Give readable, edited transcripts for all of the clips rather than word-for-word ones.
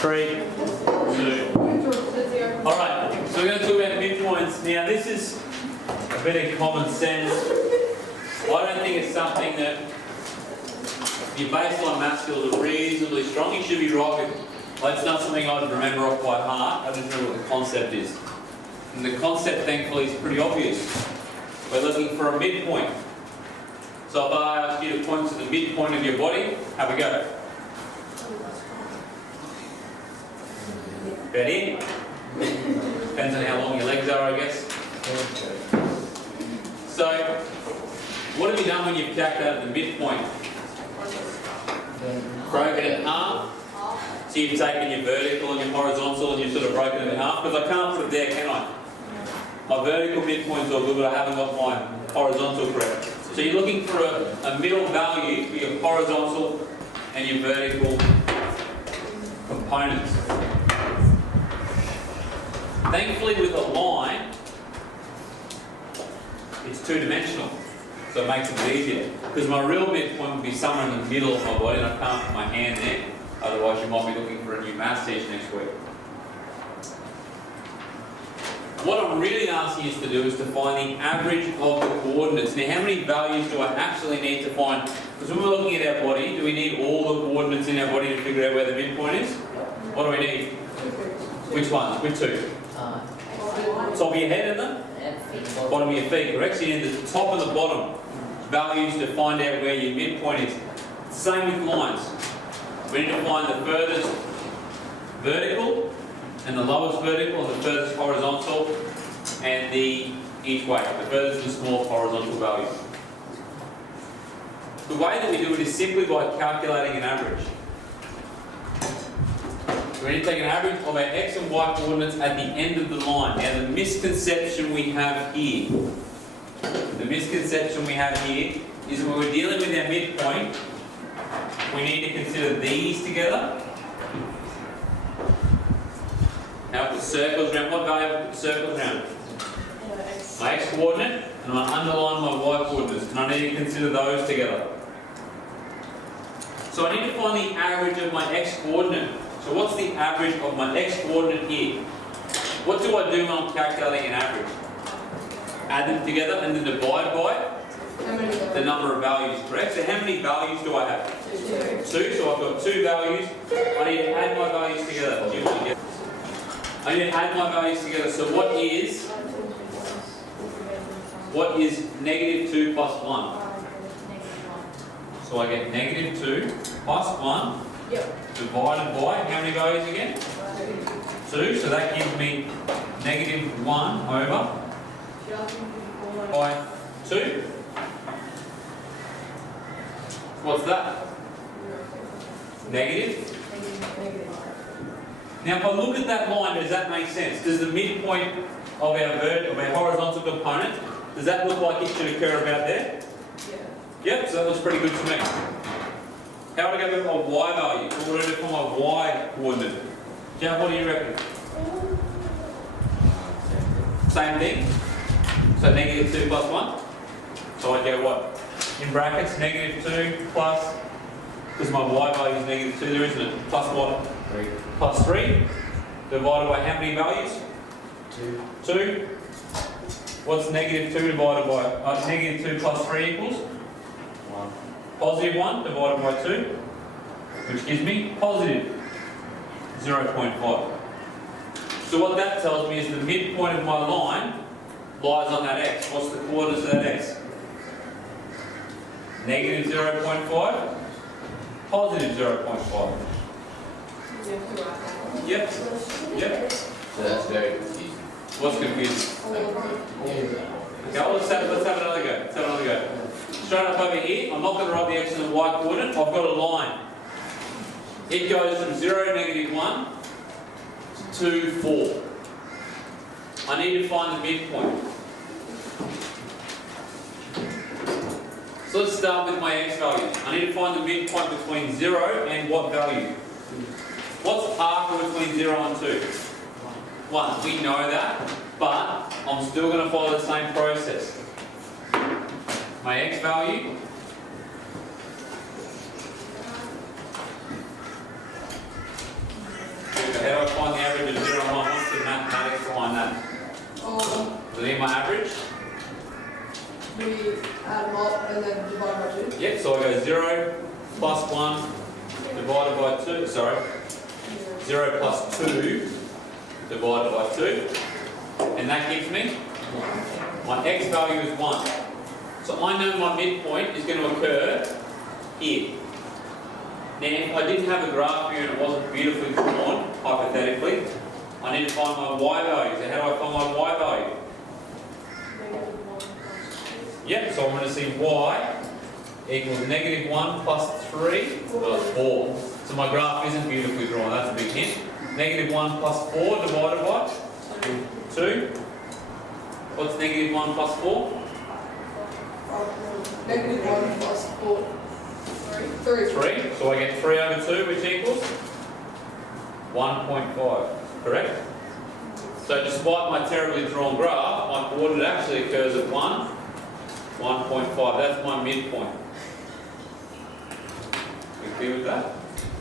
3, 2. Alright, so we're going to talk about midpoints. Now this is a bit of common sense. I don't think it's something that your baseline math skills are reasonably strong. You should be right with. Well, it's not something I'd remember off by heart. I just remember what the concept is. And the concept, thankfully, is pretty obvious. We're looking for a midpoint. So if I ask you to point to the midpoint of your body, have a go. About here? Depends on how long your legs are, I guess. So, what have you done when you've calculated the midpoint? Broken it in half. So you've taken your vertical and your horizontal and you've sort of broken it in half. Because I can't put it there, can I? My vertical midpoint's all good, but I haven't got my horizontal correct. So you're looking for a middle value for your horizontal and your vertical components. Thankfully with a line, it's two-dimensional, so it makes it easier. Because my real midpoint would be somewhere in the middle of my body and I can't put my hand there. Otherwise you might be looking for a new maths teacher next week. What I'm really asking you to do is to find the average of the coordinates. Now, how many values do I actually need to find? Because when we're looking at our body, do we need all the coordinates in our body to figure out where the midpoint is? What do we need? Which ones? Which two? Top of your head and the bottom of your feet, correct? So you need the top and the bottom values to find out where your midpoint is. Same with lines. We need to find the furthest vertical and the lowest vertical and the furthest horizontal and the each way, the furthest and smallest horizontal value. The way that we do it is simply by calculating an average. We're going to take an average of our x and y coordinates at the end of the line. Now the misconception we have here, is when we're dealing with our midpoint, we need to consider these together. Now I put circles around. What value I put circles around? My x coordinate, and I underline my y coordinates, and I need to consider those together. So I need to find the average of my x coordinate. So what's the average of my x coordinate here? What do I do when I'm calculating an average? Add them together and then divide by the number of values, correct? So how many values do I have? Two. So I've got two values. I need to add my values together. I need to add my values together. So what is negative 2 plus 1? So I get negative 2 plus 1 divided by, how many values again? 2. So that gives me negative 1 over by 2. What's that? Negative. Now if I look at that line, does that make sense? Does the midpoint of our horizontal component, does that look like it should occur about there? Yep, so that looks pretty good to me. How would I go with my y value? What would I do for my y coordinate? Jeff, what do you reckon? Same thing? So negative 2 plus 1? So I'd go what? In brackets, negative 2 plus, because my y value is negative 2 there, isn't it? Plus what? 3. Plus 3. Divided by how many values? 2. 2. What's negative 2 divided by, negative 2 plus 3 equals? 1. Positive 1 divided by 2, which gives me positive 0.5. So what that tells me is the midpoint of my line lies on that x. What's the coordinates of that x? Negative 0.5, positive 0.5. Yep. So that's very confusing. What's confusing? Okay, well, let's have another go. Straight up over here, I'm not going to write the x and the y coordinate, I've got a line. It goes from 0, negative 1 to 4. I need to find the midpoint. So let's start with my x value. I need to find the midpoint between 0 and what value? What's half between 0 and 2? 1. We know that, but I'm still going to follow the same process. My x value average of 0 and 1. What's the mathematics behind that? Do I need my average? We add them up and then divide by 2. Yep, so I go 0 plus 1 divided by 2, sorry, 0 plus 2 divided by 2, and that gives me, my x value is 1. So I know my midpoint is going to occur here. Now, if I didn't have a graph here and it wasn't beautifully drawn, hypothetically, I need to find my y value. So how do I find my y value? Yep, so I'm going to see y equals negative 1 plus 3, well, 4. So my graph isn't beautifully drawn, that's a big hint. Negative 1 plus 4 divided by 2. What's negative 1 plus 4? Negative 1 plus 4. 3. 3. So I get 3 over 2, which equals 1.5, correct? So despite my terribly drawn graph, my coordinate actually occurs at 1.5. That's my midpoint. You clear with that?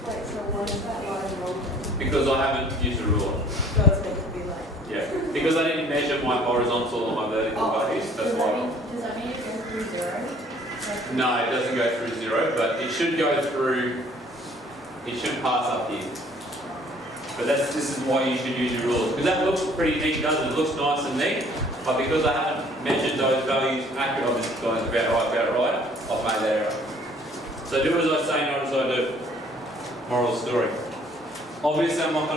Wait, so why is that line wrong? Because I haven't used a ruler. So it's meant to be like. Yeah. Because I didn't measure my horizontal or my vertical values. That's why. Does that mean it goes through 0? No, it doesn't go through 0, but it should go through. It should pass up here. But this is why you should use your rulers. Because that looks pretty neat, doesn't it? It looks nice and neat. But because I haven't measured those values accurately, I'm just going about right, I've made that error. So do as I say, not as I do. Moral of the story. Obviously, I'm not going to